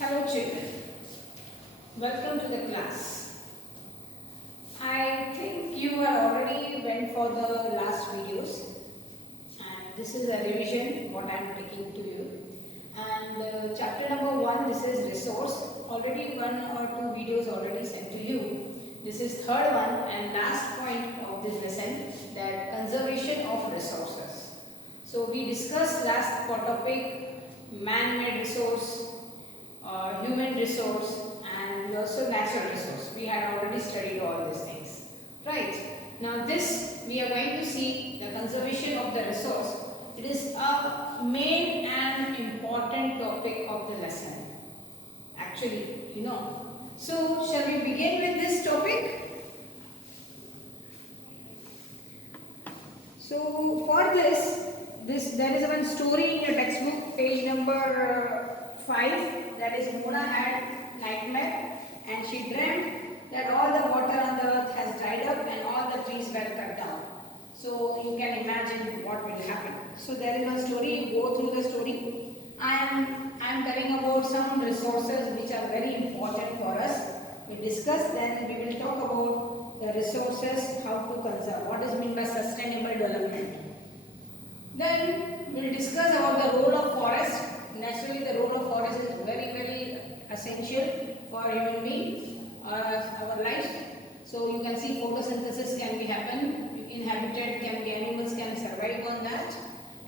Hello children, welcome to the class. I think you are already went for the last videos and this is a revision what I am taking to you. And chapter number 1, this is resource. Already 1 or 2 videos already sent to you. This is third one and last point of this lesson, that conservation of resources. So we discussed last topic man-made resource, human resource, and also natural resource. We had already studied all these things. Right. Now this we are going to see the conservation of the resource. It is a main and important topic of the lesson. Actually, So shall we begin with this topic? So for this there is one story in your textbook, page number 5. That is, Mona had nightmare and she dreamt that all the water on the earth has dried up and all the trees were cut down. So you can imagine what will happen. So there is one story. You go through the story. I am telling about some resources which are very important for us. We discuss, then we will talk about the resources, how to conserve, what is meant by sustainable development. Then we will discuss about the role of forest. Naturally, the role of forest is very, very essential for human being, our life. So you can see photosynthesis can be happen, inhabited can be, animals can survive on that,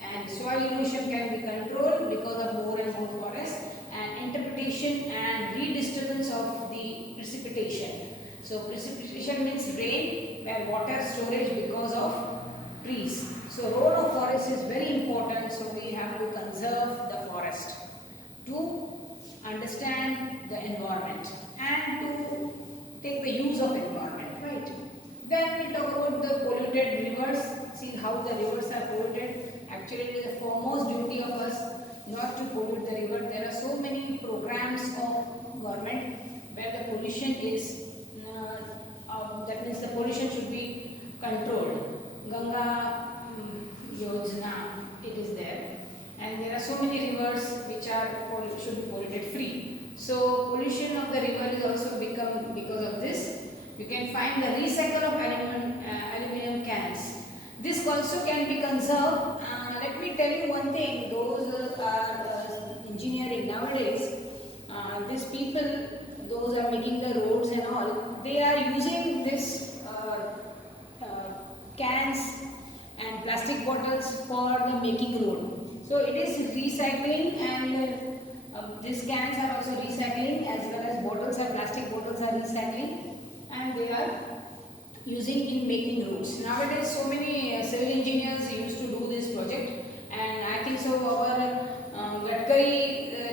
and soil erosion can be controlled because of more and more forest, and interpretation and redisturbance of the precipitation. So precipitation means rain, where water storage because of trees. So role of forest is very important, so we have to conserve the forest to understand the environment and to take the use of environment, right? Then we talk about the polluted rivers, see how the rivers are polluted. Actually, it is the foremost duty of us not to pollute the river. There are so many programs of government where the pollution is, that means the pollution should be controlled. Ganga Yojana, it is there, and there are so many rivers which are should be polluted free. So pollution of the river is also become because of this. You can find the recycle of aluminum cans. This also can be conserved. Let me tell you one thing, those are engineering nowadays, these people, those are making the roads and all, they are using this cans and plastic bottles for the making road. So it is recycling, and these cans are also recycling, as well as bottles are, plastic bottles are recycling, and they are using in making roads. Nowadays so many civil engineers used to do this project, and I think so our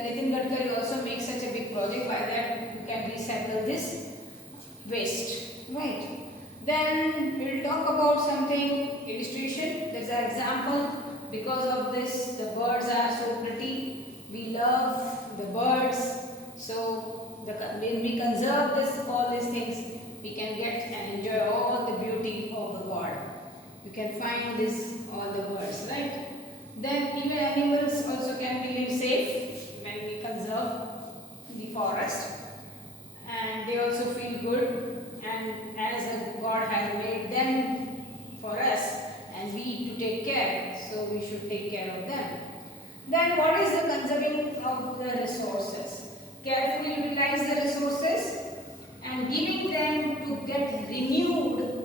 Nitin Gadkari also makes such a big project. By that you can recycle this waste, right? Then we will talk about something illustration. There is an example. Because of this, the birds are so pretty. We love the birds. So when we conserve all these things, we can get and enjoy all the beauty of the world. You can find this all the birds, right? Then even animals also can be live safe when we conserve the forest, and they also feel good. And as God has made them for us, and we to take care, so we should take care of them. Then what is the conserving of the resources? Carefully utilize the resources and giving them to get renewed.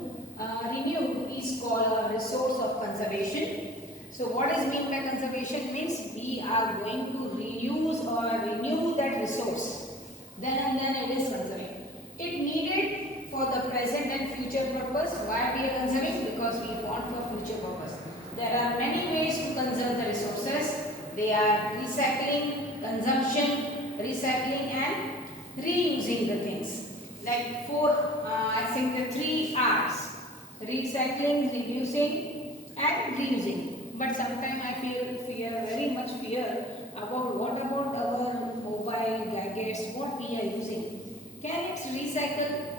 Renewed is called a resource of conservation. So what is meant by conservation means we are going to reuse or renew that resource. Then and then it is conserving. It needed for the present and future purpose. Why we are conserving? Because we want for future purpose. There are many ways to conserve the resources. They are recycling, consumption, recycling, and reusing the things. Like I think the 3 R's: recycling, reducing, and reusing. But sometimes I feel very much fear about what about our mobile gadgets, what we are using. Can it recycle?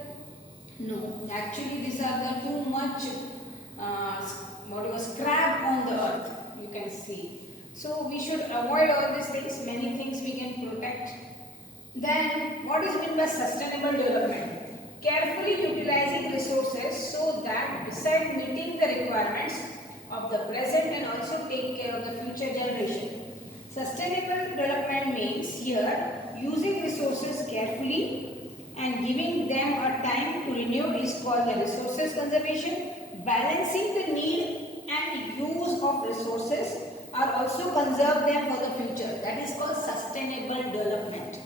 No, actually these are the too much scrap on the earth, you can see. So we should avoid all these things. Many things we can protect Then what is meant by sustainable development? Carefully utilizing resources so that beside meeting the requirements of the present and also take care of the future generation. Sustainable development means here using resources carefully and giving them a time to renew is called the resources conservation. Balancing the need and use of resources are also conserve them for the future. That is called sustainable development.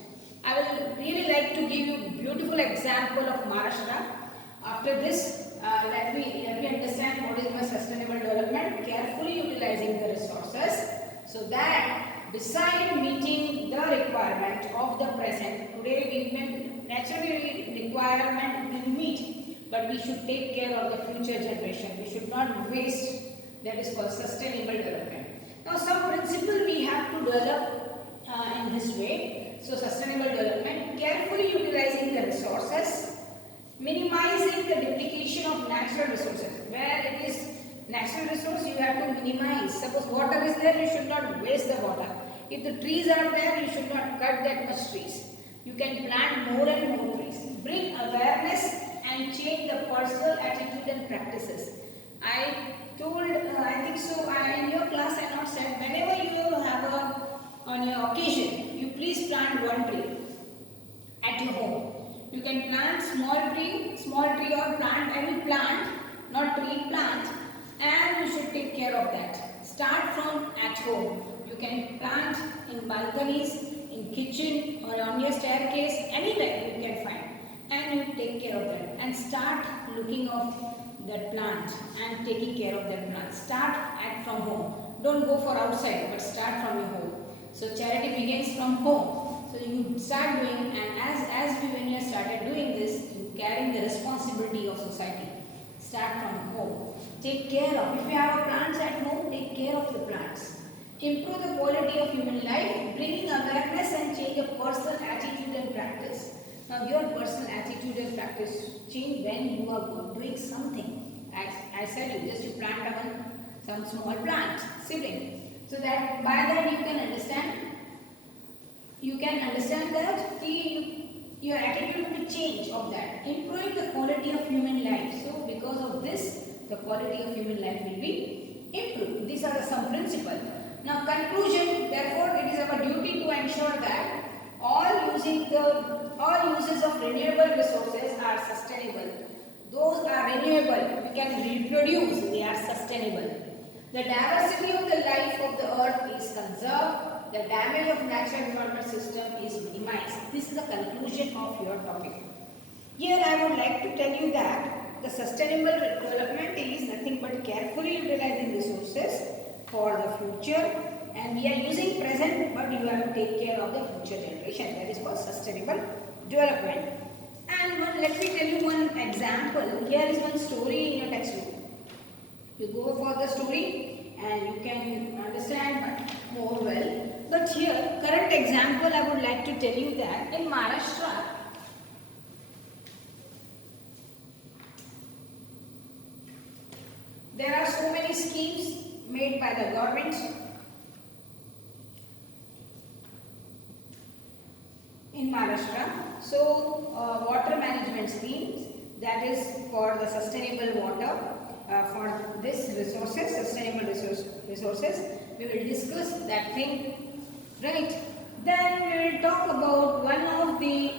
I will really like to give you a beautiful example of Maharashtra. After this, let me understand what is my sustainable development. Carefully utilizing the resources so that beside meeting the requirement of the present, today we may naturally requirement will meet, but we should take care of the future generation. We should not waste. That is called sustainable development. Now, some principle we have to develop in this way. So, sustainable development, carefully utilizing the resources, minimizing the duplication of natural resources. Where it is natural resource, you have to minimize. Suppose water is there, you should not waste the water. If the trees are there, you should not cut that much trees. You can plant more and more trees. Bring awareness and change the personal attitude and practices. I told, I think so, in your class I not said, whenever you have on your occasion, you please plant one tree at your home. You can plant small tree or plant any plant, not tree, plant, and you should take care of that. Start from at home. You can plant in balconies, in kitchen or on your staircase, anywhere you can find, and you take care of that and start looking of that plant and taking care of that plant. Start from home. Don't go for outside, but start from your home. So charity begins from home. So you start doing, and as we when you started doing this, you carrying the responsibility of society. Start from home. Take care of. If you have plants at home, take care of the plants. Improve the quality of human life, bringing awareness and change of personal attitude and practice. Now your personal attitude and practice change when you are doing something. As I said, you just plant some small plant, sibling. So that by that you can understand that your attitude will change of that. Improving the quality of human life. So because of this, the quality of human life will be improved. These are some principles. Now conclusion, therefore it is our duty to ensure that all uses of renewable resources are sustainable. Those are renewable, we can reproduce, they are sustainable. The diversity of the life of the earth is conserved. The damage of natural environment system is minimized. This is the conclusion of your topic. Here I would like to tell you that the sustainable development is nothing but carefully utilizing resources for the future, and we are using present, but you have to take care of the future generation. That is called sustainable development. And let me tell you one example. Here is one story in your textbook. You go for the story and you can understand more well. But here, current example, I would like to tell you that in Maharashtra, there are so many schemes made by the government in Maharashtra. So, water management schemes, that is for the sustainable water, for this resources, sustainable resources. We will discuss that thing, right? Then we will talk about one of the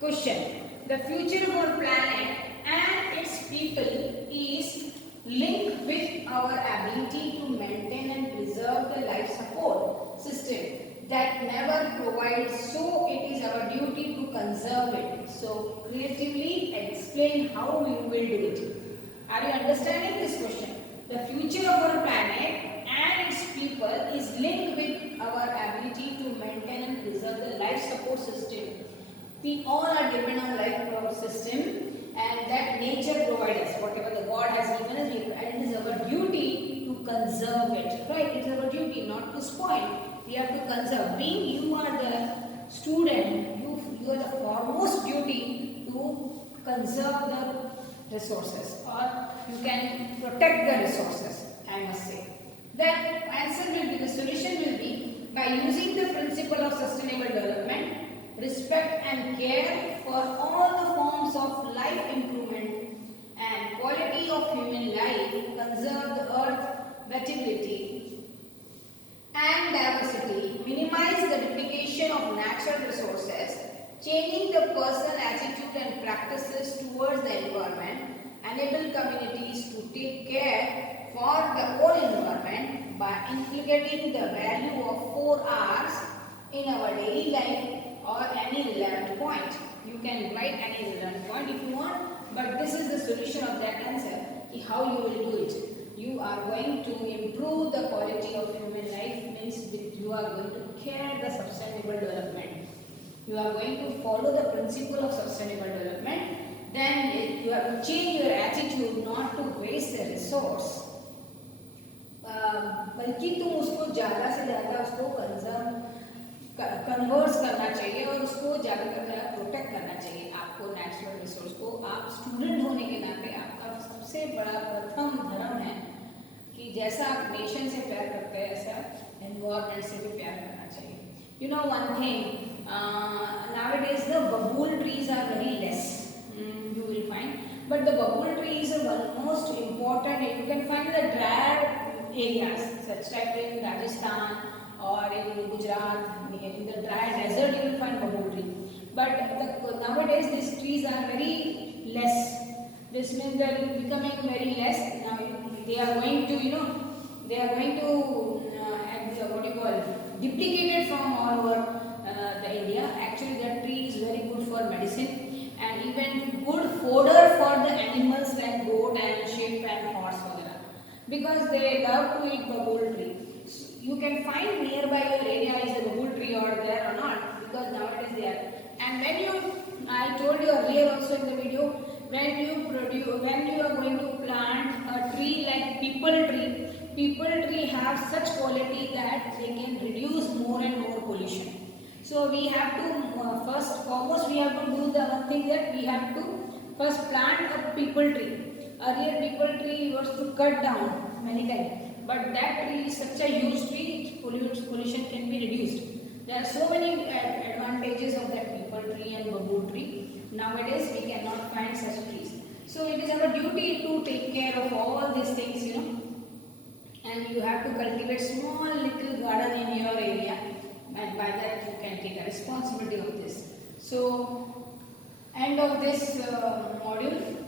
question. The future of our planet and its people is linked with our ability to maintain and preserve the life support system that never provides, so it is our duty to conserve it. So creatively explain how we will do it. Are you understanding this question? The future of our planet and its people is linked with our ability to maintain and preserve the life support system. We all are dependent on life support system, and that nature provides us. Whatever the God has given us, and it is our duty to conserve it. Right? It is our duty not to spoil. We have to conserve. Being you are the student, you are the foremost duty to conserve the resources, or you can protect the resources, I must say. Then answer will be, the solution will be by using the principle of sustainable development, respect and care for all the forms of life improvement and quality of human life, conserve the earth vitality and diversity, minimize the duplication of natural resources, changing the personal attitude and practices towards the environment, enable communities to take care for the whole environment by inculcating the value of 4 R's in our daily life or any relevant point. You can write any relevant point if you want, but this is the solution of that answer, how you will do it. You are going to improve the quality of human life, means you are going to care the sustainable development. You are going to follow the principle of sustainable development. Then you have to change your attitude not to waste the resource. बल्कि तुम उसको ज़्यादा से ज़्यादा उसको converse करना चाहिए और उसको ज़्यादा से ज़्यादा प्रोटेक्ट करना चाहिए। आपको नेचुरल रिसोर्स को, आप स्टूडेंट होने के नाते आपका सबसे बड़ा प्रथम धर्म है कि जैसा आप नेशन से प्यार करते हैं ऐसा एनवायरनमेंट से भी प्यार करना चाहिए। You know one thing, nowadays the babul trees are very less, you will find, but the babul tree is one most important. You can find the dry areas such like in Rajasthan or in Gujarat, in the dry desert you will find babul tree. But nowadays these trees are very less. This means they are becoming very less. Now they are going to, they are going to what do you call, duplicated from all over the India. Actually that tree is very good for medicine and even good fodder for the animals like goat and sheep and horse वगैरह, because they love to eat babul tree. You can find nearby your area is a babul tree or there or not, because nowadays they are. And when you, I told you earlier also in the video, when you are going to plant a tree like people tree have such quality that they can reduce more and more pollution. So we have to first foremost we have to do the one thing, that we have to first plant a people tree. Earlier people tree was to cut down many times, but that tree is such a huge tree, pollution can be reduced. There are so many advantages of that people tree and babul tree. Nowadays we cannot find such trees. So it is our duty to take care of all these things, and you have to cultivate small little garden in your area, and by that you can take a responsibility of this. So end of this module.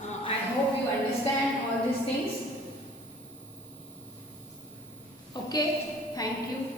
I hope you understand all these things. Okay, thank you.